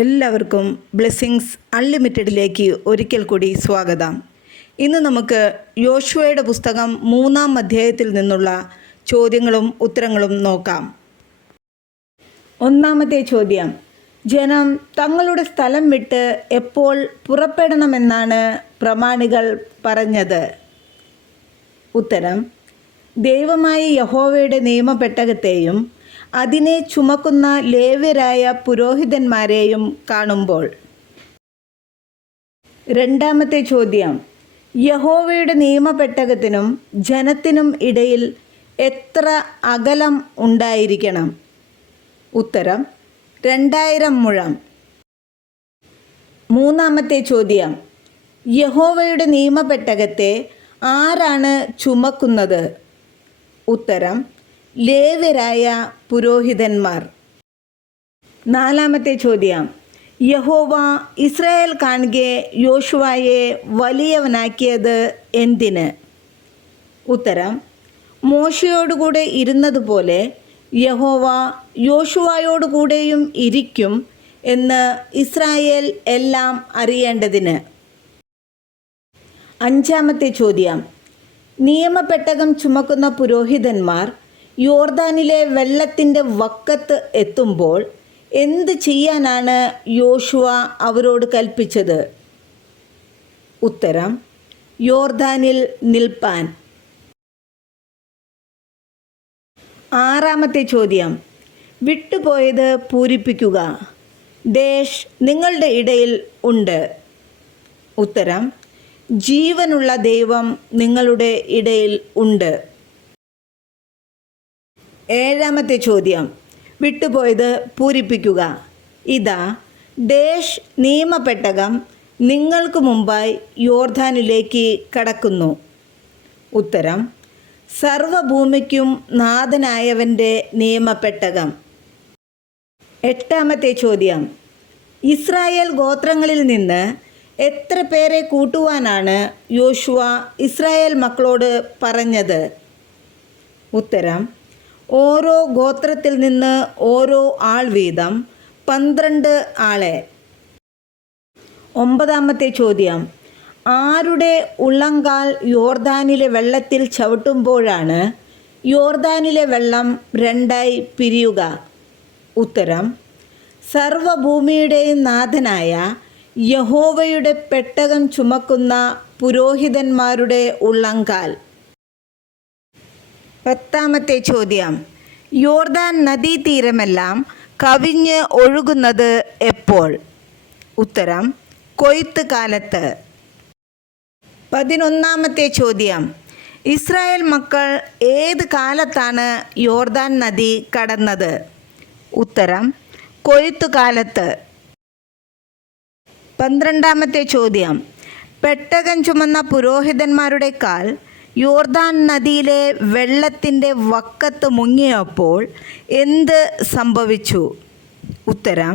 എല്ലാവർക്കും ബ്ലെസ്സിങ്സ് അൺലിമിറ്റഡിലേക്ക് ഒരിക്കൽ കൂടി സ്വാഗതം. ഇന്ന് നമുക്ക് യോശുവയുടെ പുസ്തകം 3-ാം അധ്യായത്തിൽ നിന്നുള്ള ചോദ്യങ്ങളും ഉത്തരങ്ങളും നോക്കാം. ഒന്നാമത്തെ ചോദ്യം: ജനം തങ്ങളുടെ സ്ഥലം വിട്ട് എപ്പോൾ പുറപ്പെടണമെന്നാണ് പ്രമാണികൾ പറഞ്ഞത്? ഉത്തരം: ദൈവമായ യഹോവയുടെ നിയമപെട്ടകത്തെയും അതിനെ ചുമക്കുന്ന ലേവ്യരായ പുരോഹിതന്മാരെയും കാണുമ്പോൾ. രണ്ടാമത്തെ ചോദ്യം: യഹോവയുടെ നിയമപെട്ടകത്തിനും ജനത്തിനും ഇടയിൽ എത്ര അകലം ഉണ്ടായിരിക്കണം? ഉത്തരം: 2000 മുഴം. മൂന്നാമത്തെ ചോദ്യം: യഹോവയുടെ നിയമപെട്ടകത്തെ ആരാണ് ചുമക്കുന്നത്? ഉത്തരം: ലേവ്യരായ പുരോഹിതന്മാർ. നാലാമത്തെ ചോദ്യം: യഹോവ ഇസ്രായേൽ കാൺകെ യോശുവയെ വലിയവനാക്കിയത് എന്തിന്? ഉത്തരം: മോശയോടുകൂടെ ഇരുന്നതുപോലെ യഹോവ യോശുവയോടുകൂടെയും ഇരിക്കും എന്ന് ഇസ്രായേൽ എല്ലാം അറിയേണ്ടതിന്. അഞ്ചാമത്തെ ചോദ്യം: നിയമപെട്ടകം ചുമക്കുന്ന പുരോഹിതന്മാർ യോർദാനിലെ വെള്ളത്തിൻ്റെ വക്കത്ത് എത്തുമ്പോൾ എന്ത് ചെയ്യാനാണ് യോശുവ അവരോട് കൽപ്പിച്ചത്? ഉത്തരം: യോർദാനിൽ നിൽപ്പാൻ. ആറാമത്തെ ചോദ്യം: വിട്ടുപോയത് പൂരിപ്പിക്കുക. ഡേഷ് നിങ്ങളുടെ ഇടയിൽ ഉണ്ട്. ഉത്തരം: ജീവനുള്ള ദൈവം നിങ്ങളുടെ ഇടയിൽ ഉണ്ട്. ഏഴാമത്തെ ചോദ്യം: വിട്ടുപോയത് പൂരിപ്പിക്കുക. ഇതാ ഡേഷ് നിയമപെട്ടകം നിങ്ങൾക്ക് മുമ്പായി യോർദാനിലേക്ക് കടക്കുന്നു. ഉത്തരം: സർവഭൂമിക്കും നാഥനായവൻ്റെ നിയമപെട്ടകം. എട്ടാമത്തെ ചോദ്യം: ഇസ്രായേൽ ഗോത്രങ്ങളിൽ നിന്ന് എത്ര പേരെ കൂട്ടുവാനാണ് യോശുവ ഇസ്രായേൽ മക്കളോട് പറഞ്ഞത്? ഉത്തരം: ഓരോ ഗോത്രത്തിൽ നിന്ന് ഓരോ ആൾ വീതം 12 ആളെ. ഒമ്പതാമത്തെ ചോദ്യം: ആരുടെ ഉള്ളങ്കാൽ യോർദാനിലെ വെള്ളത്തിൽ ചവിട്ടുമ്പോഴാണ് യോർദാനിലെ വെള്ളം 2ആയി പിരിയുക? ഉത്തരം: സർവഭൂമിയുടെയും നാഥനായ യഹോവയുടെ പെട്ടകം ചുമക്കുന്ന പുരോഹിതന്മാരുടെ ഉള്ളങ്കാൽ. പത്താമത്തെ ചോദ്യം: യോർദാൻ നദീതീരമെല്ലാം കവിഞ്ഞ് ഒഴുകുന്നത് എപ്പോൾ? ഉത്തരം: കൊയ്ത്ത് കാലത്ത്. 11ാമത്തെ ചോദ്യം: ഇസ്രായേൽ മക്കൾ ഏത് കാലത്താണ് യോർദാൻ നദി കടന്നത്? ഉത്തരം: കൊയ്ത്തുകാലത്ത്. 12ാമത്തെ ചോദ്യം: പെട്ടകം ചുമന്ന പുരോഹിതന്മാരുടെ കാൽ യോർദാൻ നദിയിലെ വെള്ളത്തിൻ്റെ വക്കത്ത് മുങ്ങിയപ്പോൾ എന്ത് സംഭവിച്ചു? ഉത്തരം: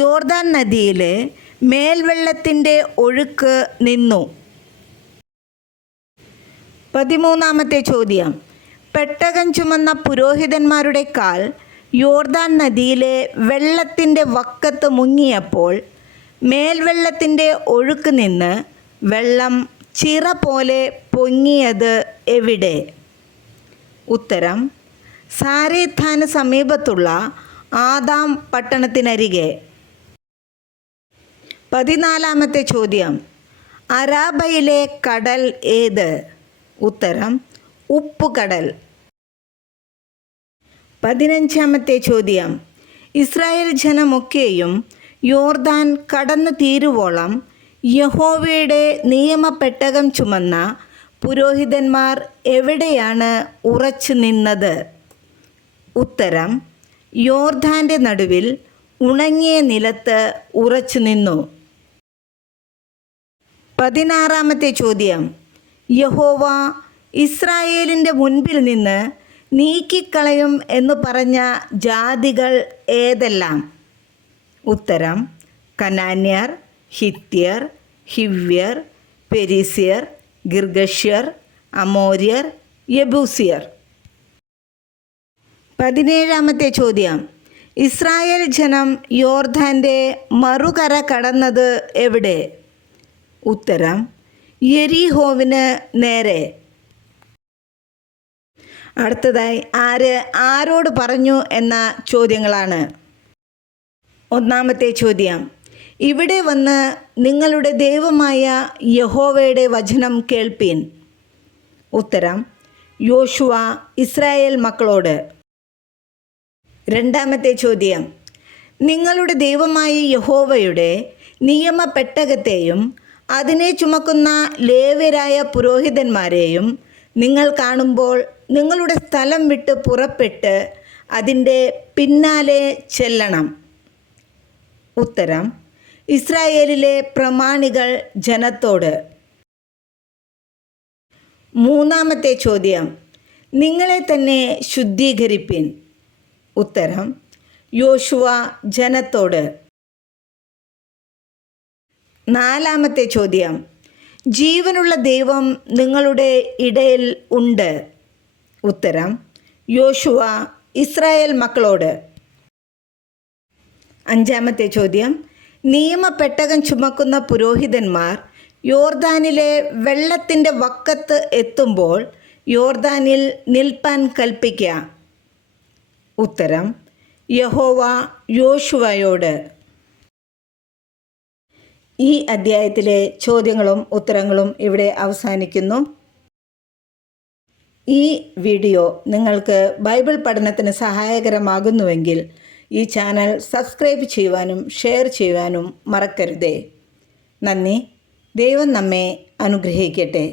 യോർദാൻ നദിയിലെ മേൽവെള്ളത്തിൻ്റെ ഒഴുക്ക് നിന്നു. 13ാമത്തെ ചോദ്യം: പെട്ടകം ചുമന്ന പുരോഹിതന്മാരുടെ കാൽ യോർദാൻ നദിയിലെ വെള്ളത്തിൻ്റെ വക്കത്ത് മുങ്ങിയപ്പോൾ മേൽവെള്ളത്തിൻ്റെ ഒഴുക്ക് നിന്ന് വെള്ളം ചിറ പോലെ പൊങ്ങിയത് എവിടെ? ഉത്തരം: സാരെഥാന് സമീപത്തുള്ള ആദാം പട്ടണത്തിനരികെ. 14ാമത്തെ ചോദ്യം: അരാബയിലെ കടൽ ഏത്? ഉത്തരം: ഉപ്പുകടൽ. 15ാമത്തെ ചോദ്യം: ഇസ്രായേൽ ജനമൊക്കെയും യോർദാൻ കടന്നു തീരുവോളം യഹോവയുടെ നിയമപെട്ടകം ചുമന്ന പുരോഹിതന്മാർ എവിടെയാണ് ഉറച്ചു നിന്നത്? ഉത്തരം: യോർദാൻ്റെ നടുവിൽ ഉണങ്ങിയ നിലത്ത് ഉറച്ചു നിന്നു. 16ാമത്തെ ചോദ്യം: യഹോവ ഇസ്രായേലിൻ്റെ മുൻപിൽ നിന്ന് നീക്കിക്കളയും എന്ന് പറഞ്ഞ ജാതികൾ ഏതെല്ലാം? ഉത്തരം: കനാന്യർ, ഹിത്യർ, ഹിവ്യർ, പെരിസ്യർ, ഗിർഗശ്യർ, അമോര്യർ, യെബൂസിയർ. 17ാമത്തെ ചോദ്യം: ഇസ്രായേൽ ജനം യോർദാൻ്റെ മറുകര കടന്നത് എവിടെ? ഉത്തരം: യെരിഹോവിന് നേരെ. അടുത്തതായി ആരോട് പറഞ്ഞു എന്ന ചോദ്യങ്ങളാണ്. ഒന്നാമത്തെ ചോദ്യം: ഇവിടെ വന്ന് നിങ്ങളുടെ ദൈവമായ യഹോവയുടെ വചനം കേൾപ്പീൻ. ഉത്തരം: യോശുവ ഇസ്രായേൽ മക്കളോട്. രണ്ടാമത്തെ ചോദ്യം: നിങ്ങളുടെ ദൈവമായ യഹോവയുടെ നിയമപെട്ടകത്തെയും അതിനെ ചുമക്കുന്ന ലേവ്യരായ പുരോഹിതന്മാരെയും നിങ്ങൾ കാണുമ്പോൾ നിങ്ങളുടെ സ്ഥലം വിട്ട് പുറപ്പെട്ട് അതിൻ്റെ പിന്നാലെ ചെല്ലണം. ഉത്തരം: ഇസ്രായേലിലെ പ്രമാണികൾ ജനത്തോട്. മൂന്നാമത്തെ ചോദ്യം: നിങ്ങളെ തന്നെ ശുദ്ധീകരിപ്പിൻ. ഉത്തരം: യോശുവ ജനത്തോട്. നാലാമത്തെ ചോദ്യം: ജീവനുള്ള ദൈവം നിങ്ങളുടെ ഇടയിൽ ഉണ്ട്. ഉത്തരം: യോശുവ ഇസ്രായേൽ മക്കളോട്. അഞ്ചാമത്തെ ചോദ്യം: നിയമപെട്ടകം ചുമക്കുന്ന പുരോഹിതന്മാർ യോർദാനിലെ വെള്ളത്തിൻ്റെ വക്കത്ത് എത്തുമ്പോൾ യോർദാനിൽ നിൽപ്പാൻ കൽപ്പിക്കുക. ഉത്തരം: യഹോവ യോശുവയോട്. ഈ അധ്യായത്തിലെ ചോദ്യങ്ങളും ഉത്തരങ്ങളും ഇവിടെ അവസാനിക്കുന്നു. ഈ വീഡിയോ നിങ്ങൾക്ക് ബൈബിൾ പഠനത്തിന് സഹായകരമാകുന്നുവെങ്കിൽ ഈ ചാനൽ സബ്സ്ക്രൈബ് ചെയ്യുവാനും ഷെയർ ചെയ്യുവാനും മറക്കരുതേ. നന്ദി. ദൈവം നമ്മെ അനുഗ്രഹിക്കട്ടെ.